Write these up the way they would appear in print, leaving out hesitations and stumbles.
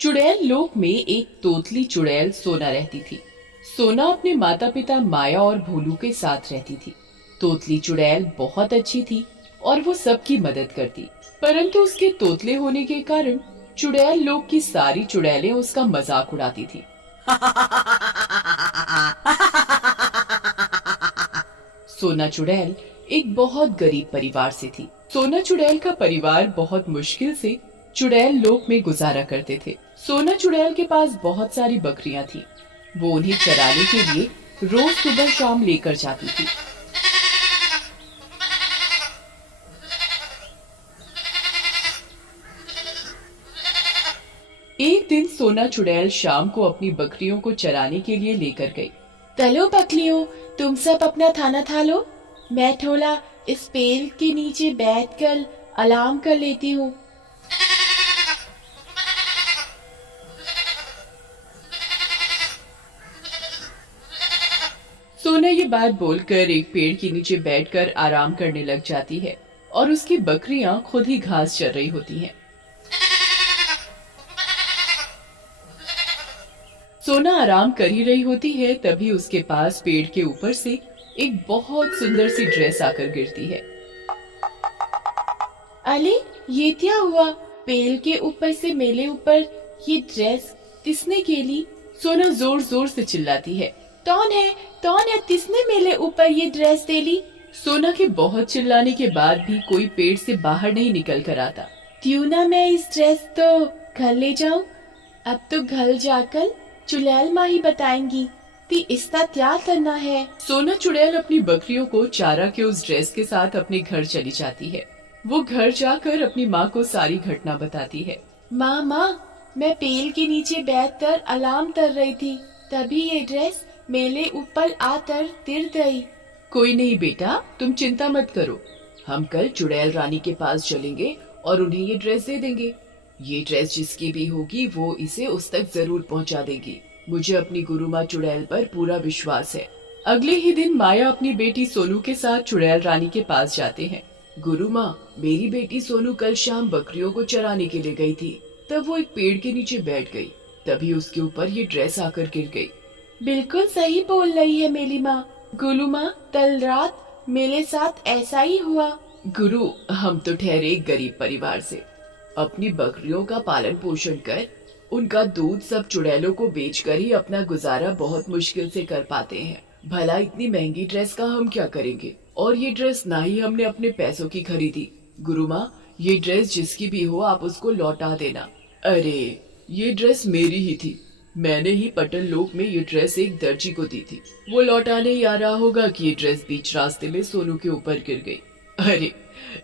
चुड़ैल लोक में एक तोतली चुड़ैल सोना रहती थी। सोना अपने माता पिता माया और भोलू के साथ रहती थी। तोतली चुड़ैल बहुत अच्छी थी और वो सबकी मदद करती, परंतु उसके तोतले होने के कारण चुड़ैल लोक की सारी चुड़ैलें उसका मजाक उड़ाती थी। सोना चुड़ैल एक बहुत गरीब परिवार से थी। सोना चुड़ैल का परिवार बहुत मुश्किल से चुड़ैल लोक में गुजारा करते थे। सोना चुड़ैल के पास बहुत सारी बकरियां थी। वो उन्हें चराने के लिए रोज सुबह शाम लेकर जाती थी। एक दिन सोना चुड़ैल शाम को अपनी बकरियों को चराने के लिए लेकर गई। चलो बकलियों, तुम सब अपना खाना खा लो। मैं थोड़ा इस पेड़ के नीचे बैठकर आराम कर लेती हूँ। सोना ये बात बोलकर एक पेड़ के नीचे बैठकर आराम करने लग जाती है और उसकी बकरियां खुद ही घास चर रही होती हैं। सोना आराम कर ही रही होती है, तभी उसके पास पेड़ के ऊपर से एक बहुत सुंदर सी ड्रेस आकर गिरती है। अरे ये क्या हुआ? पेड़ के ऊपर से मेरे ऊपर ये ड्रेस किसने खेली? सोना जोर जोर से चिल्लाती है। कौन है? कौन है? किसने मेरे ऊपर ये ड्रेस दे ली? सोना के बहुत चिल्लाने के बाद भी कोई पेड़ से बाहर नहीं निकल कर आता। क्यों ना मैं इस ड्रेस तो घर ले जाऊं? अब तो घर जाकर चुड़ैल माँ ही बताएंगी कि इसका क्या करना है। सोना चुड़ैल अपनी बकरियों को चारा के उस ड्रेस के साथ अपने घर चली जाती है। वो घर जाकर अपनी माँ को सारी घटना बताती है। माँ, मैं पेड़ के नीचे बैठकर आराम कर रही थी, तभी ये ड्रेस मेरे ऊपर आकर गिर गई। कोई नहीं बेटा, तुम चिंता मत करो। हम कल चुड़ैल रानी के पास चलेंगे और उन्हें ये ड्रेस दे देंगे। ये ड्रेस जिसकी भी होगी वो इसे उस तक जरूर पहुंचा देगी। मुझे अपनी गुरु माँ चुड़ैल पर पूरा विश्वास है। अगले ही दिन माया अपनी बेटी सोनू के साथ चुड़ैल रानी के पास जाते हैं। गुरु माँ, मेरी बेटी सोनू कल शाम बकरियों को चराने के लिए गई थी। तब वो एक पेड़ के नीचे बैठ गई, तभी उसके ऊपर ये ड्रेस आकर गिर गई। बिल्कुल सही बोल रही है मेरी माँ। गुरु माँ, कल रात मेरे साथ ऐसा ही हुआ। गुरु, हम तो ठहरे एक गरीब परिवार से। अपनी बकरियों का पालन पोषण कर उनका दूध सब चुड़ैलों को बेचकर ही अपना गुजारा बहुत मुश्किल से कर पाते हैं। भला इतनी महंगी ड्रेस का हम क्या करेंगे? और ये ड्रेस ना ही हमने अपने पैसों की खरीदी। गुरु माँ, ये ड्रेस जिसकी भी हो आप उसको लौटा देना। अरे, ये ड्रेस मेरी ही थी। मैंने ही पटल लोक में ये ड्रेस एक दर्जी को दी थी। वो लौटाने ही आ रहा होगा कि ये ड्रेस बीच रास्ते में सोनू के ऊपर गिर गई। अरे,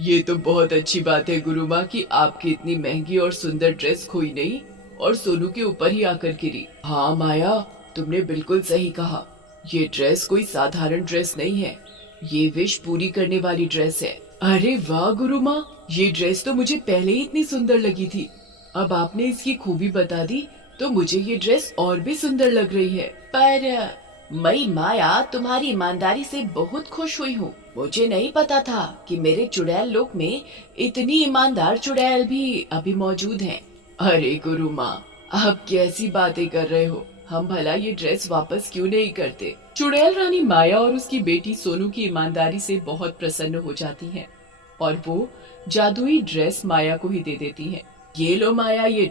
ये तो बहुत अच्छी बात है गुरु माँ कि आपकी इतनी महंगी और सुंदर ड्रेस खोई नहीं और सोनू के ऊपर ही आकर गिरी। हाँ माया, तुमने बिल्कुल सही कहा। ये ड्रेस कोई साधारण ड्रेस नहीं है, ये विश पूरी करने वाली ड्रेस है। अरे वाह गुरु माँ, ये ड्रेस तो मुझे पहले ही इतनी सुंदर लगी थी। अब आपने इसकी खूबी बता दी तो मुझे ये ड्रेस और भी सुंदर लग रही है। पर मैं माया तुम्हारी ईमानदारी से बहुत खुश हुई हूँ। मुझे नहीं पता था कि मेरे चुड़ैल लोक में इतनी ईमानदार चुड़ैल भी अभी मौजूद हैं। अरे गुरु माँ, आप कैसी बातें कर रहे हो? हम भला ये ड्रेस वापस क्यों नहीं करते? चुड़ैल रानी माया और उसकी बेटी सोनू की ईमानदारी से बहुत प्रसन्न हो जाती हैं और वो जादुई ड्रेस माया को ही दे देती हैं। ये लो माया, ये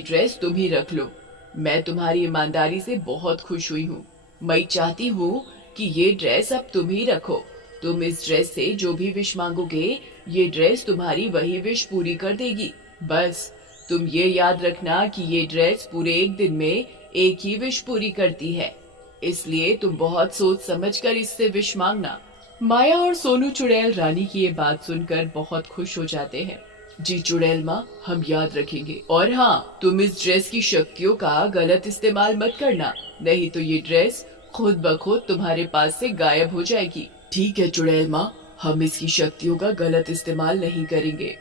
ड्रेस तुम ही रख लो। मैं तुम्हारी ईमानदारी से बहुत खुश हुई हूँ। मैं चाहती हूँ कि ये ड्रेस अब तुम ही रखो। तुम इस ड्रेस से जो भी विश मांगोगे, ये ड्रेस तुम्हारी वही विश पूरी कर देगी। बस तुम ये याद रखना कि ये ड्रेस पूरे एक दिन में एक ही विश पूरी करती है, इसलिए तुम बहुत सोच समझकर इससे विश मांगना। माया और सोनू चुड़ैल रानी की ये बात सुनकर बहुत खुश हो जाते हैं। जी चुड़ैल माँ, हम याद रखेंगे। और हाँ, तुम इस ड्रेस की शक्तियों का गलत इस्तेमाल मत करना, नहीं तो ये ड्रेस खुद ब खुद तुम्हारे पास से गायब हो जाएगी। ठीक है चुड़ैल माँ, हम इसकी शक्तियों का गलत इस्तेमाल नहीं करेंगे।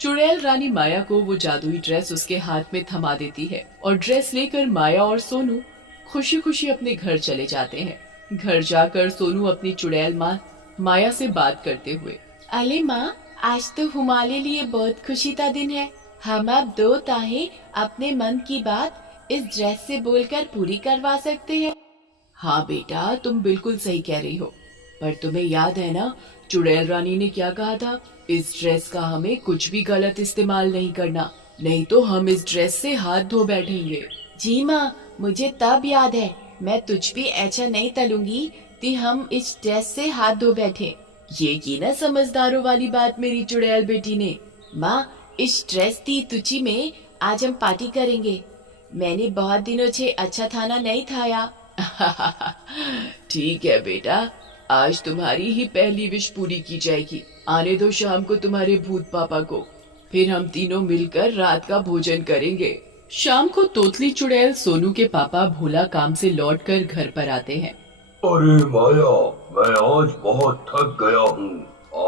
चुड़ैल रानी माया को वो जादुई ड्रेस उसके हाथ में थमा देती है और ड्रेस लेकर माया और सोनू खुशी खुशी अपने घर चले जाते हैं। घर जाकर सोनू अपनी चुड़ैल माँ माया से बात करते हुए, अरे माँ, आज तो हमारे लिए बहुत खुशी का दिन है। हम अब दो ताहें अपने मन की बात इस ड्रेस से बोलकर पूरी करवा सकते हैं। हाँ बेटा, तुम बिल्कुल सही कह रही हो। पर तुम्हें याद है ना, चुड़ैल रानी ने क्या कहा था? इस ड्रेस का हमें कुछ भी गलत इस्तेमाल नहीं करना, नहीं तो हम इस ड्रेस से हाथ धो बैठेंगे। जी माँ, मुझे तब याद है। मैं तुझ भी ऐसा नहीं तलूंगी कि हम इस ड्रेस से हाथ धो बैठे। ये की ना समझदारों वाली बात मेरी चुड़ैल बेटी ने। माँ, इस ड्रेस की तुची में आज हम पार्टी करेंगे। मैंने बहुत दिनों से अच्छा खाना नहीं खाया। ठीक है बेटा, आज तुम्हारी ही पहली विश पूरी की जाएगी। आने दो शाम को तुम्हारे भूत पापा को, फिर हम तीनों मिलकर रात का भोजन करेंगे। शाम को तोतली चुड़ैल सोनू के पापा भोला काम से लौटकर घर पर आते हैं। अरे माया, मैं आज बहुत थक गया हूँ।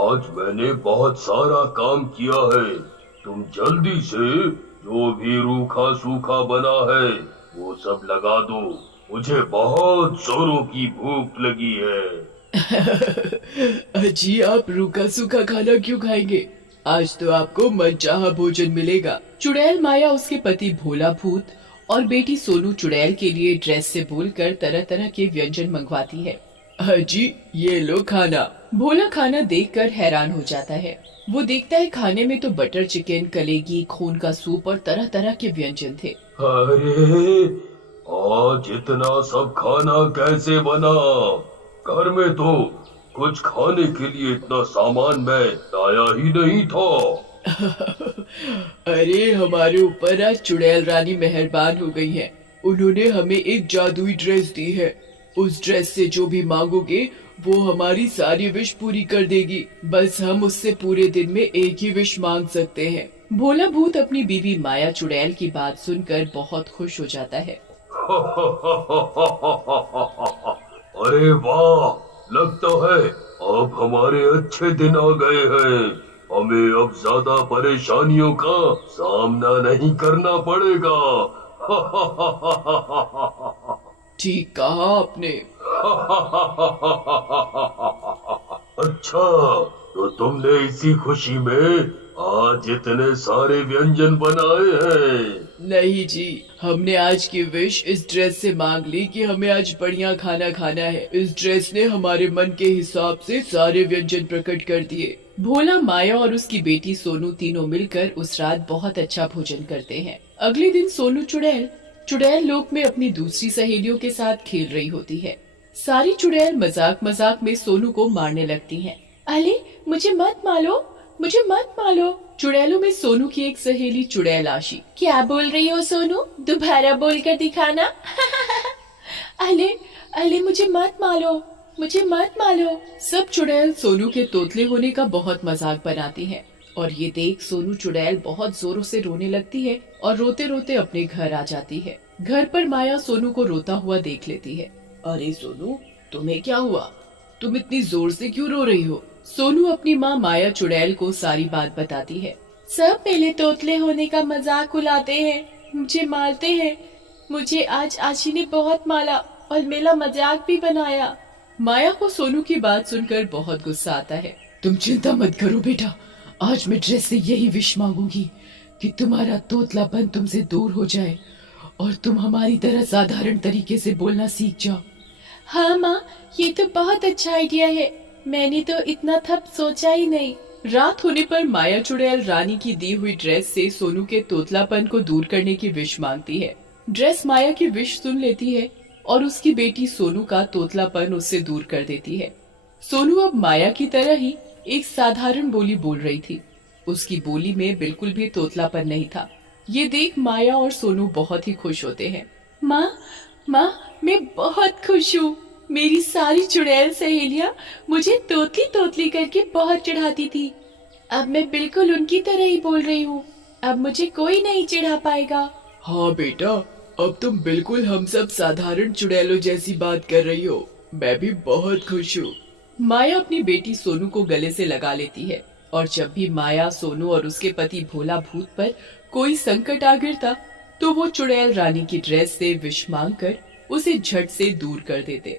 आज मैंने बहुत सारा काम किया है। तुम जल्दी से जो भी रूखा सूखा बना है वो सब लगा दो। मुझे बहुत जोरों की भूख लगी है। अजी, आप रूखा सूखा खाना क्यों खाएंगे? आज तो आपको मनचाहा भोजन मिलेगा। चुड़ैल माया उसके पति भोला भूत और बेटी सोनू चुड़ैल के लिए ड्रेस से बोलकर तरह तरह के व्यंजन मंगवाती है। अजी, ये लो खाना। भोला खाना देखकर हैरान हो जाता है। वो देखता है खाने में तो बटर चिकन, कलेगी, खून का सूप और तरह तरह के व्यंजन थे। अरे, आज इतना सब खाना कैसे बना? घर में तो कुछ खाने के लिए इतना सामान मैं लाया ही नहीं था। अरे, हमारे ऊपर आज चुड़ैल रानी मेहरबान हो गई है। उन्होंने हमें एक जादुई ड्रेस दी है। उस ड्रेस से जो भी मांगोगे वो हमारी सारी विश पूरी कर देगी। बस हम उससे पूरे दिन में एक ही विश मांग सकते हैं। भोला भूत अपनी बीवी माया चुड़ैल की बात सुनकर बहुत खुश हो जाता है। अरे वाह, लगता है अब हमारे अच्छे दिन आ गए हैं। हमें अब ज्यादा परेशानियों का सामना नहीं करना पड़ेगा। ठीक कहा आपने। अच्छा, तो तुमने इसी खुशी में आज इतने सारे व्यंजन बनाए हैं? नहीं जी, हमने आज की विश इस ड्रेस से मांग ली कि हमें आज बढ़िया खाना खाना है। इस ड्रेस ने हमारे मन के हिसाब से सारे व्यंजन प्रकट कर दिए। भोला, माया और उसकी बेटी सोनू तीनों मिलकर उस रात बहुत अच्छा भोजन करते हैं। अगले दिन सोनू चुड़ैल लोक में अपनी दूसरी सहेलियों के साथ खेल रही होती है। सारी चुड़ैल मजाक मजाक में सोनू को मारने लगती हैं। अरे, मुझे मत मारो, मुझे मत मारो। चुड़ैलों में सोनू की एक सहेली चुड़ैल आशी। क्या बोल रही हो सोनू? दोबारा बोल कर दिखाना। अले अले, मुझे मत मारो, मुझे मत मारो। सब चुड़ैल सोनू के तोतले होने का बहुत मजाक बनाती हैं और ये देख सोनू चुड़ैल बहुत जोरों से रोने लगती है और रोते रोते अपने घर आ जाती है। घर पर माया सोनू को रोता हुआ देख लेती है। अरे सोनू, तुम्हें क्या हुआ? तुम इतनी जोर से क्यों रो रही हो? सोनू अपनी माँ माया चुड़ैल को सारी बात बताती है। सब मेरे तोतले होने का मजाक उड़ाते हैं, मुझे मारते हैं। मुझे आज आशी ने बहुत मारा और मेरा मजाक भी बनाया। माया को सोनू की बात सुनकर बहुत गुस्सा आता है। तुम चिंता मत करो बेटा, आज मैं ड्रेस से यही विश मांगूंगी कि तुम्हारा तोतलापन तुमसे दूर हो जाए और तुम हमारी तरह साधारण तरीके से बोलना सीख जाओ। हाँ माँ, ये तो बहुत अच्छा आइडिया है। मैंने तो इतना थप सोचा ही नहीं। रात होने पर माया चुड़ैल रानी की दी हुई ड्रेस से सोनू के तोतलापन को दूर करने की विश मांगती है। ड्रेस माया की विश सुन लेती है और उसकी बेटी सोनू का तोतलापन उससे दूर कर देती है। सोनू अब माया की तरह ही एक साधारण बोली बोल रही थी। उसकी बोली में बिल्कुल भी तोतलापन नहीं था। ये देख माया और सोनू बहुत ही खुश होते हैं। माँ, मैं बहुत खुश हूँ। मेरी सारी चुड़ैल सहेलियाँ मुझे तोतली तोतली करके बहुत चिढ़ाती थी। अब मैं बिल्कुल उनकी तरह ही बोल रही हूँ। अब मुझे कोई नहीं चिढ़ा पाएगा। हाँ बेटा, अब तुम बिल्कुल हम सब साधारण चुड़ैलों जैसी बात कर रही हो। मैं भी बहुत खुश हूँ। माया अपनी बेटी सोनू को गले से लगा लेती है और जब भी माया, सोनू और उसके पति भोला भूत पर कोई संकट आ गिरता तो वो चुड़ैल रानी की ड्रेस से विश मांगकर उसे झट से दूर कर देते।